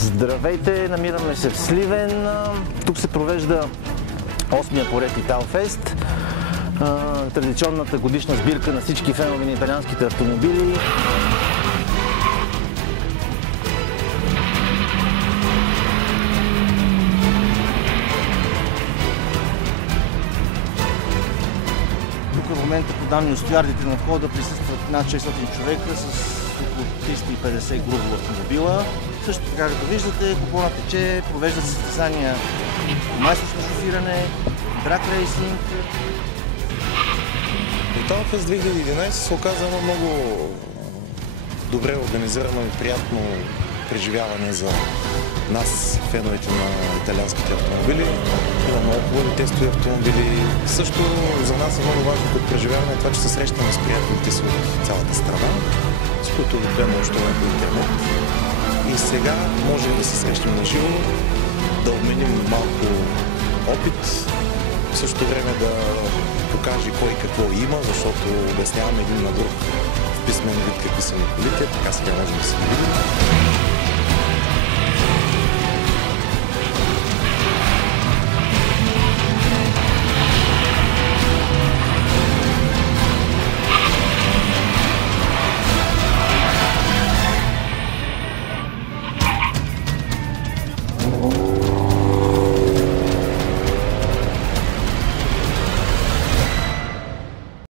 Здравейте, намираме се в Сливен. Тук се провежда 8-я поред Италфест. Традиционната годишна сбирка на всички фенове на италианските автомобили. Тук в момента по данни от стюардите на входа присъстват над 600 човека с около 350 грубо автомобила. Също така, както виждате, купона тече, провеждат се състезания по майсторско шофиране, драг рейсинг. Италфест 2011 се оказа едно много добре организирано и приятно преживяване за нас, феновете на италианските автомобили. Има много хубави тестови автомобили. Също за нас е много важно като преживяване това, че се срещаме с приятелите си от цялата страна, с които обикновено общуваме по интернет. И сега можем да се срещнем на живо, да обменим малко опит, в същото време да покаже кой какво има, защото обясняваме един на друг в писмен вид какви са колите, така сега можем да се видим.